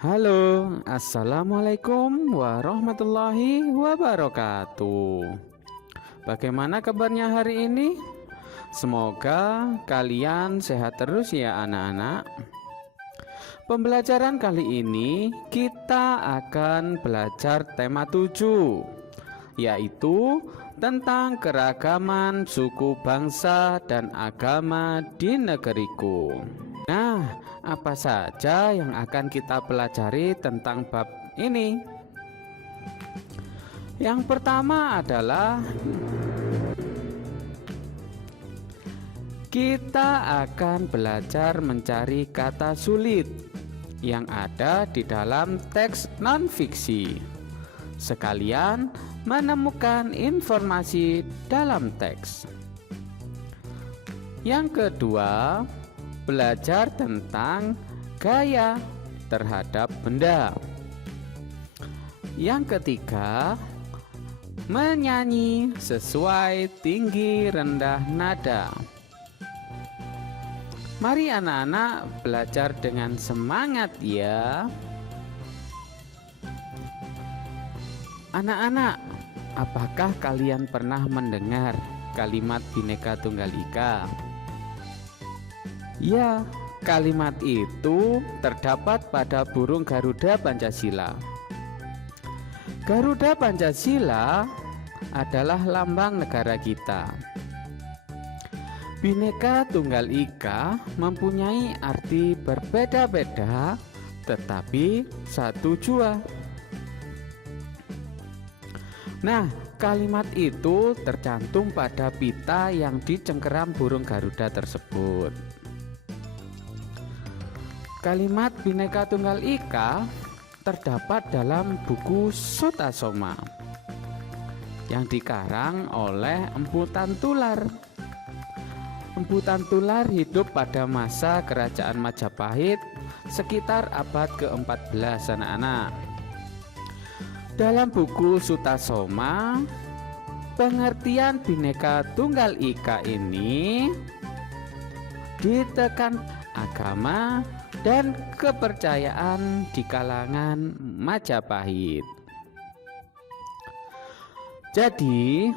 Halo, assalamualaikum warahmatullahi wabarakatuh. Bagaimana kabarnya hari ini? Semoga kalian sehat terus ya anak-anak. Pembelajaran kali ini kita akan belajar tema 7, yaitu tentang keragaman suku bangsa dan agama di negeriku. Nah, apa saja yang akan kita pelajari tentang bab ini? Yang pertama adalah kita akan belajar mencari kata sulit yang ada di dalam teks non-fiksi, sekalian menemukan informasi dalam teks. Yang kedua, belajar tentang gaya terhadap benda. Yang ketiga, menyanyi sesuai tinggi rendah nada. Mari anak-anak belajar dengan semangat ya. Anak-anak, apakah kalian pernah mendengar kalimat Bhinneka Tunggal Ika? Ya, kalimat itu terdapat pada burung Garuda Pancasila. Garuda Pancasila adalah lambang negara kita. Bhinneka Tunggal Ika mempunyai arti berbeda-beda, tetapi satu jua. Nah, kalimat itu tercantum pada pita yang dicengkeram burung Garuda tersebut. Kalimat Bhinneka Tunggal Ika terdapat dalam buku Sutasoma yang dikarang oleh Empu Tantular. Empu Tantular hidup pada masa kerajaan Majapahit sekitar abad ke-14 anak-anak. Dalam buku Sutasoma, pengertian Bhinneka Tunggal Ika ini ditekan agama dan kepercayaan di kalangan Majapahit. Jadi,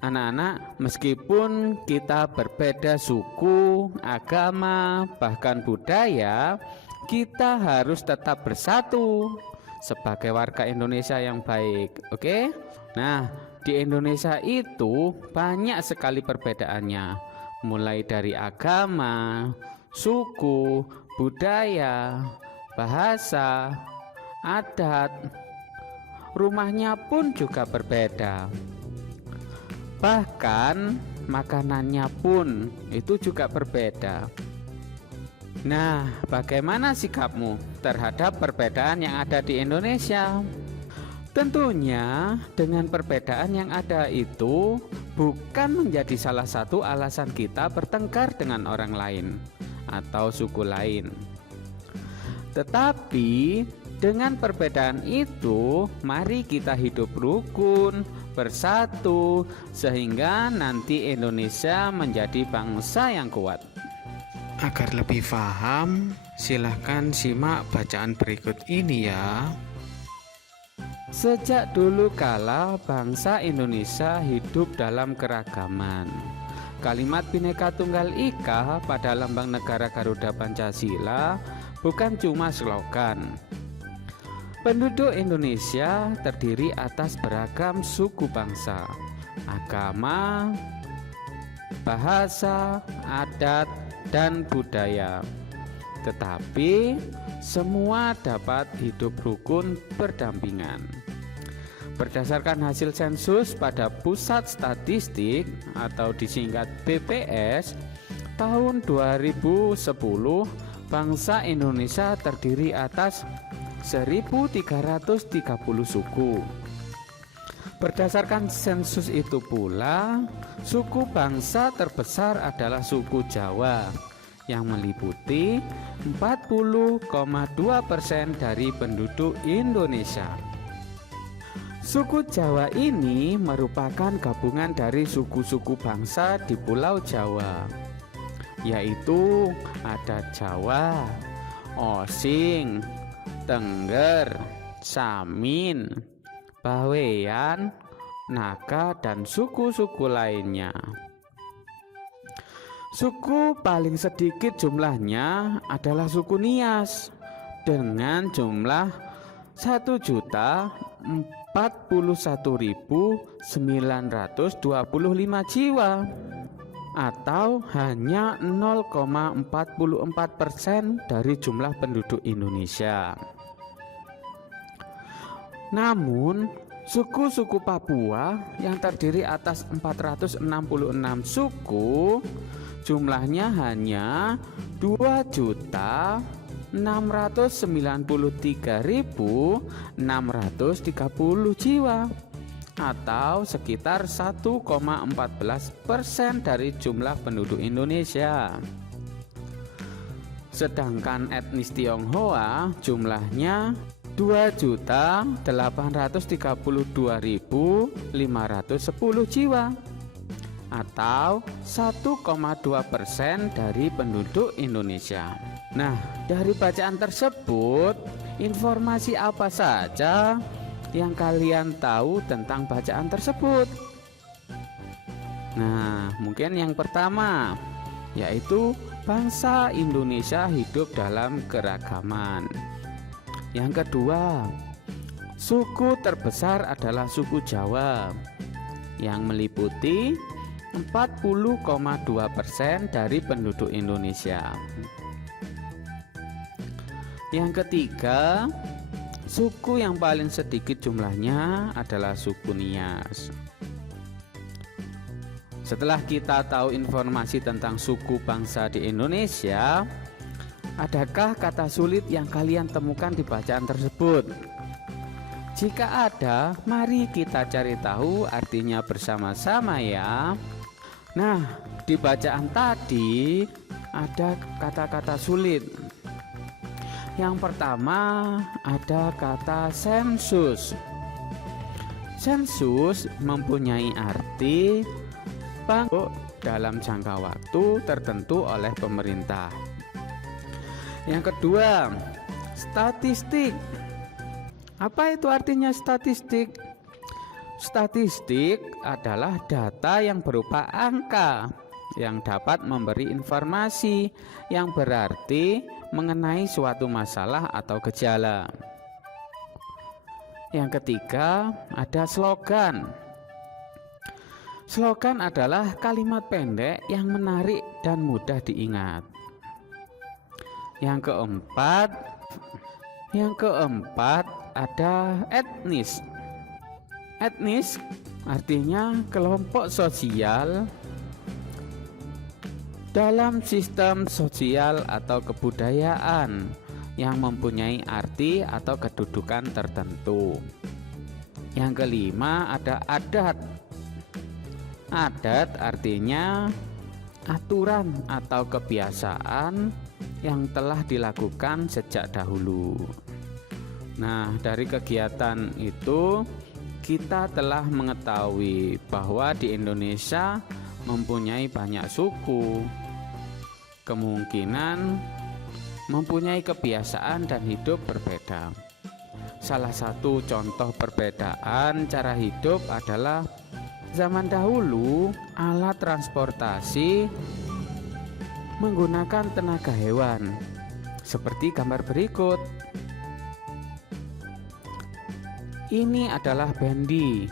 anak-anak, meskipun kita berbeda suku, agama, bahkan budaya, kita harus tetap bersatu sebagai warga Indonesia yang baik. Oke? Nah, di Indonesia itu banyak sekali perbedaannya, mulai dari agama, suku, budaya, bahasa, adat, rumahnya pun juga berbeda. Bahkan makanannya pun itu juga berbeda. Nah, bagaimana sikapmu terhadap perbedaan yang ada di Indonesia? Tentunya dengan perbedaan yang ada itu bukan menjadi salah satu alasan kita bertengkar dengan orang lain atau suku lain. Tetapi dengan perbedaan itu, mari kita hidup rukun, bersatu, sehingga nanti Indonesia menjadi bangsa yang kuat. Agar lebih paham, silahkan simak bacaan berikut ini ya. Sejak dulu kala bangsa Indonesia hidup dalam keragaman. Kalimat Bhinneka Tunggal Ika pada lambang negara Garuda Pancasila bukan cuma slogan. Penduduk Indonesia terdiri atas beragam suku bangsa, agama, bahasa, adat, dan budaya. Tetapi semua dapat hidup rukun berdampingan. Berdasarkan hasil sensus pada Pusat Statistik atau disingkat BPS tahun 2010, bangsa Indonesia terdiri atas 1.330 suku. Berdasarkan sensus itu pula, suku bangsa terbesar adalah suku Jawa yang meliputi 40,2% dari penduduk Indonesia. Suku Jawa ini merupakan gabungan dari suku-suku bangsa di Pulau Jawa, yaitu ada Jawa, Osing, Tengger, Samin, Bawean, Naga, dan suku-suku lainnya. Suku paling sedikit jumlahnya adalah suku Nias dengan jumlah 1.041.925 jiwa atau hanya 0,44% dari jumlah penduduk Indonesia. Namun, suku-suku Papua yang terdiri atas 466 suku jumlahnya hanya 2.693.630 jiwa atau sekitar 1,14% dari jumlah penduduk Indonesia. Sedangkan etnis Tionghoa jumlahnya 2.832.510 jiwa atau 1,2% dari penduduk Indonesia. Nah, dari bacaan tersebut, informasi apa saja yang kalian tahu tentang bacaan tersebut? Nah, mungkin yang pertama yaitu bangsa Indonesia hidup dalam keragaman. Yang kedua, suku terbesar adalah suku Jawa yang meliputi 40,2% dari penduduk Indonesia. Yang ketiga, suku yang paling sedikit jumlahnya adalah suku Nias. Setelah kita tahu informasi tentang suku bangsa di Indonesia, adakah kata sulit yang kalian temukan di bacaan tersebut? Jika ada, mari kita cari tahu artinya bersama-sama ya. Nah, di bacaan tadi ada kata-kata sulit. Yang pertama ada kata sensus. Sensus mempunyai arti dalam jangka waktu tertentu oleh pemerintah. Yang kedua, statistik. Apa itu artinya statistik? Statistik adalah data yang berupa angka yang dapat memberi informasi yang berarti mengenai suatu masalah atau gejala. Yang ketiga, ada slogan. Slogan adalah kalimat pendek yang menarik dan mudah diingat. Yang keempat ada etnis. Etnis artinya kelompok sosial dalam sistem sosial atau kebudayaan yang mempunyai arti atau kedudukan tertentu. Yang kelima ada adat. Adat artinya aturan atau kebiasaan yang telah dilakukan sejak dahulu. Nah, dari kegiatan itu kita telah mengetahui bahwa di Indonesia mempunyai banyak suku, kemungkinan mempunyai kebiasaan dan hidup berbeda. Salah satu contoh perbedaan cara hidup adalah zaman dahulu alat transportasi menggunakan tenaga hewan, seperti gambar berikut. Ini adalah bendi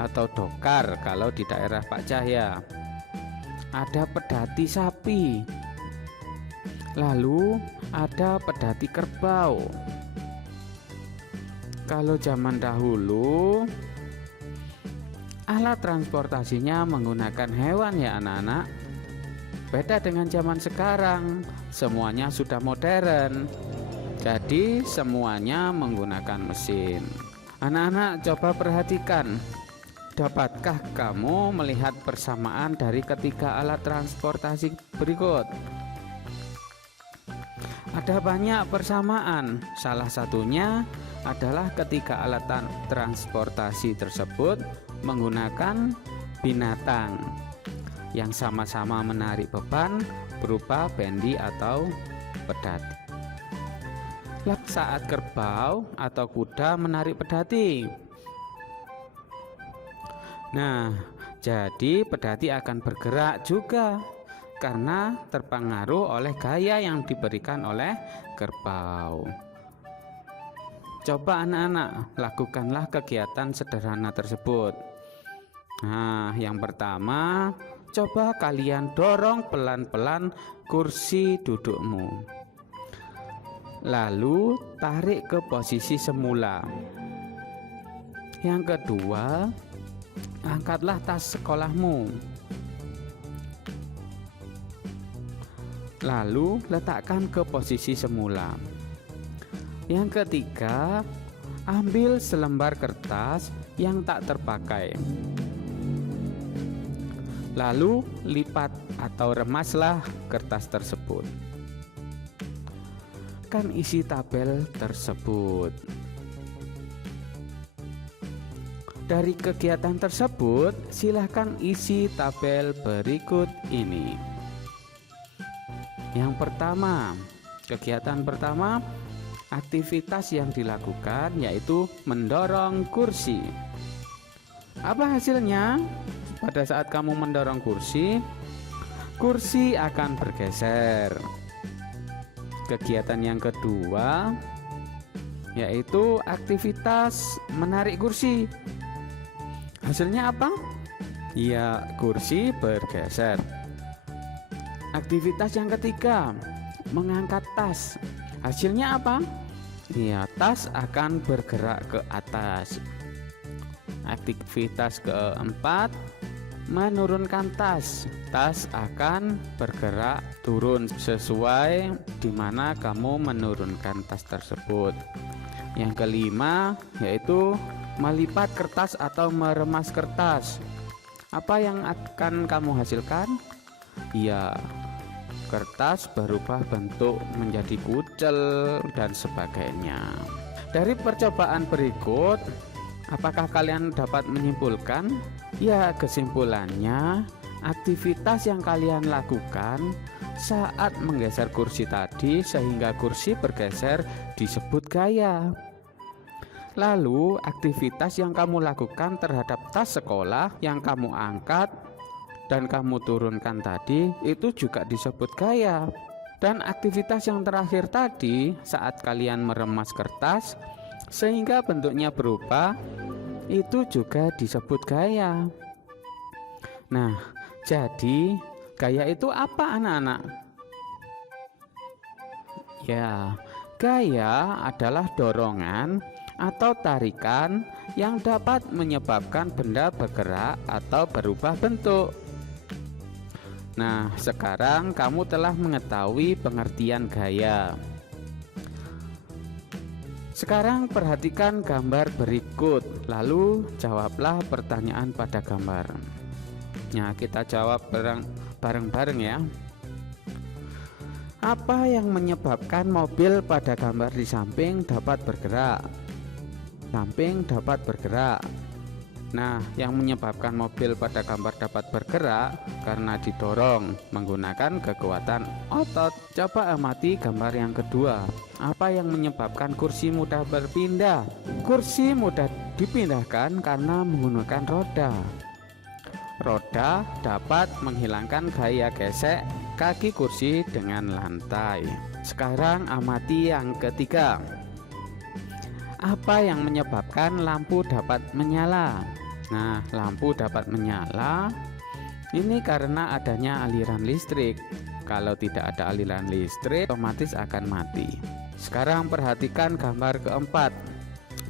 atau dokar kalau di daerah Pak Cahya. Ada pedati sapi. Lalu ada pedati kerbau. Kalau zaman dahulu alat transportasinya menggunakan hewan ya anak-anak. Beda dengan zaman sekarang, semuanya sudah modern. Jadi semuanya menggunakan mesin. Anak-anak coba perhatikan, dapatkah kamu melihat persamaan dari ketiga alat transportasi berikut? Ada banyak persamaan, salah satunya adalah ketiga alat transportasi tersebut menggunakan binatang yang sama-sama menarik beban berupa bendi atau pedati. saat kerbau atau kuda menarik pedati. Nah, jadi pedati akan bergerak juga karena terpengaruh oleh gaya yang diberikan oleh kerbau. Coba anak-anak, lakukanlah kegiatan sederhana tersebut. Nah, yang pertama, coba kalian dorong pelan-pelan kursi dudukmu. Lalu tarik ke posisi semula. Yang kedua, angkatlah tas sekolahmu. Lalu letakkan ke posisi semula. Yang ketiga, ambil selembar kertas yang tak terpakai. Lalu lipat atau remaslah kertas tersebut. Kan isi tabel tersebut. Dari kegiatan tersebut, silahkan isi tabel berikut ini. Yang pertama, kegiatan pertama, aktivitas yang dilakukan yaitu mendorong kursi. Apa hasilnya? Pada saat kamu mendorong kursi, kursi akan bergeser. Kegiatan yang kedua yaitu aktivitas menarik kursi. Hasilnya apa? Ya, kursi bergeser. Aktivitas yang ketiga, mengangkat tas. Hasilnya apa? Ya, tas akan bergerak ke atas. Aktivitas keempat, menurunkan tas. Tas akan bergerak turun sesuai di mana kamu menurunkan tas tersebut. Yang kelima yaitu melipat kertas atau meremas kertas. Apa yang akan kamu hasilkan? Ya, kertas berubah bentuk menjadi kucel dan sebagainya. Dari percobaan berikut, apakah kalian dapat menyimpulkan? Ya, kesimpulannya, aktivitas yang kalian lakukan saat menggeser kursi tadi sehingga kursi bergeser disebut gaya. Lalu, aktivitas yang kamu lakukan terhadap tas sekolah yang kamu angkat dan kamu turunkan tadi itu juga disebut gaya. Dan aktivitas yang terakhir tadi saat kalian meremas kertas sehingga bentuknya berubah itu juga disebut gaya. Nah, jadi gaya itu apa anak-anak? Ya, gaya adalah dorongan atau tarikan yang dapat menyebabkan benda bergerak atau berubah bentuk. Nah, sekarang kamu telah mengetahui pengertian gaya. Sekarang perhatikan gambar berikut, lalu jawablah pertanyaan pada gambar. Nah, kita jawab bareng-bareng ya. Apa yang menyebabkan mobil pada gambar di samping dapat bergerak? Samping dapat bergerak. Nah, yang menyebabkan mobil pada gambar dapat bergerak karena didorong menggunakan kekuatan otot. Coba amati gambar yang kedua. Apa yang menyebabkan kursi mudah berpindah? Kursi mudah dipindahkan karena menggunakan roda. Roda dapat menghilangkan gaya gesek kaki kursi dengan lantai. Sekarang amati yang ketiga. Apa yang menyebabkan lampu dapat menyala? Nah, lampu dapat menyala ini karena adanya aliran listrik. Kalau tidak ada aliran listrik, otomatis akan mati. Sekarang perhatikan gambar keempat.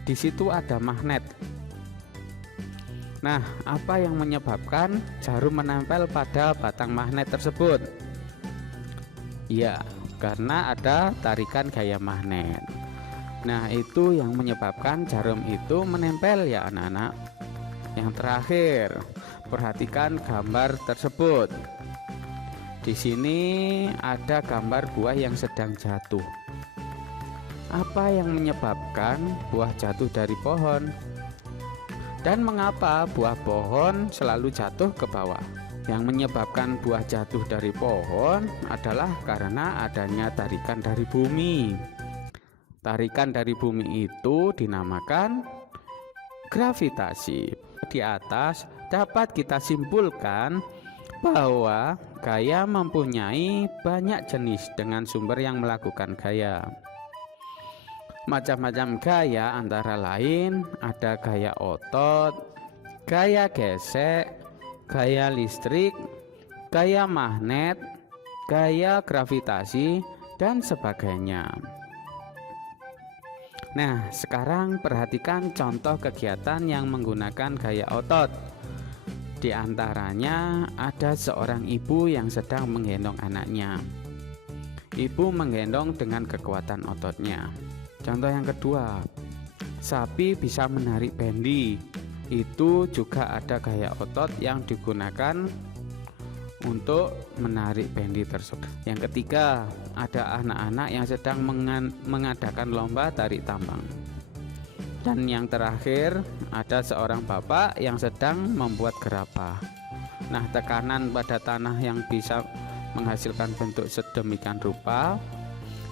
Di situ ada magnet. Nah, apa yang menyebabkan jarum menempel pada batang magnet tersebut? Ya, karena ada tarikan gaya magnet. Nah, itu yang menyebabkan jarum itu menempel ya anak-anak. Yang terakhir, perhatikan gambar tersebut. Di sini ada gambar buah yang sedang jatuh. Apa yang menyebabkan buah jatuh dari pohon? Dan mengapa buah pohon selalu jatuh ke bawah? Yang menyebabkan buah jatuh dari pohon adalah karena adanya tarikan dari bumi. Tarikan dari bumi itu dinamakan gravitasi. Di atas dapat kita simpulkan bahwa gaya mempunyai banyak jenis dengan sumber yang melakukan gaya. Macam-macam gaya antara lain ada gaya otot, gaya gesek, gaya listrik, gaya magnet, gaya gravitasi, dan sebagainya. Nah, sekarang perhatikan contoh kegiatan yang menggunakan gaya otot. Di antaranya ada seorang ibu yang sedang menggendong anaknya. Ibu menggendong dengan kekuatan ototnya. Contoh yang kedua, sapi bisa menarik bendi. Itu juga ada gaya otot yang digunakan untuk menarik bendi tersebut. Yang ketiga, ada anak-anak yang sedang mengadakan lomba tarik tambang. Dan yang terakhir, ada seorang bapak yang sedang membuat gerabah. Nah, tekanan pada tanah yang bisa menghasilkan bentuk sedemikian rupa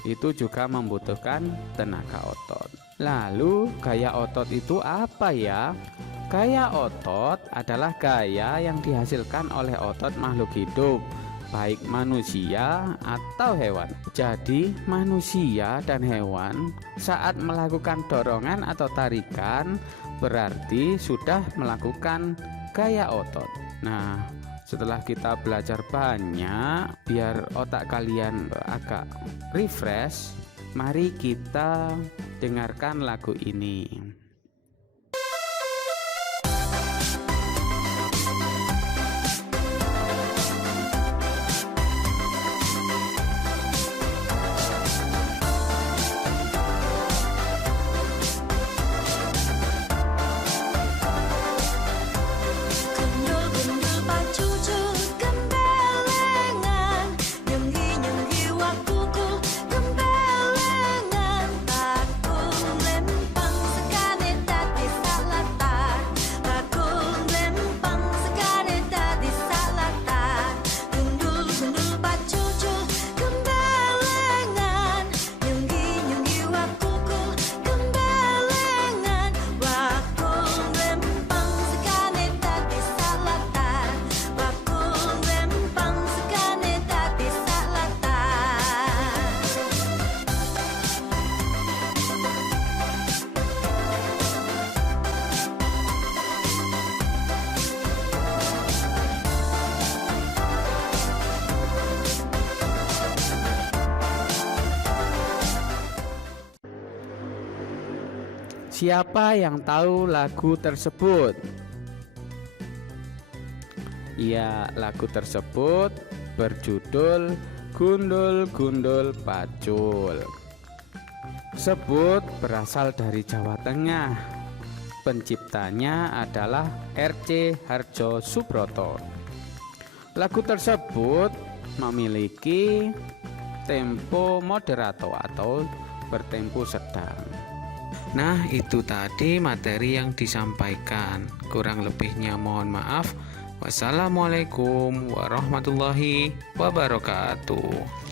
itu juga membutuhkan tenaga otot. Lalu, gaya otot itu apa ya? Gaya otot adalah gaya yang dihasilkan oleh otot makhluk hidup, baik manusia atau hewan. Jadi, manusia dan hewan saat melakukan dorongan atau tarikan berarti sudah melakukan gaya otot. Nah, setelah kita belajar banyak, biar otak kalian agak refresh, mari kita dengarkan lagu ini. Siapa yang tahu lagu tersebut? Ya, lagu tersebut berjudul Gundul Gundul Pacul. Tersebut berasal dari Jawa Tengah. Penciptanya adalah R.C. Hardjo Subroto. Lagu tersebut memiliki tempo moderato atau bertempo sedang. Nah, itu tadi materi yang disampaikan. Kurang lebihnya mohon maaf. Wassalamualaikum warahmatullahi wabarakatuh.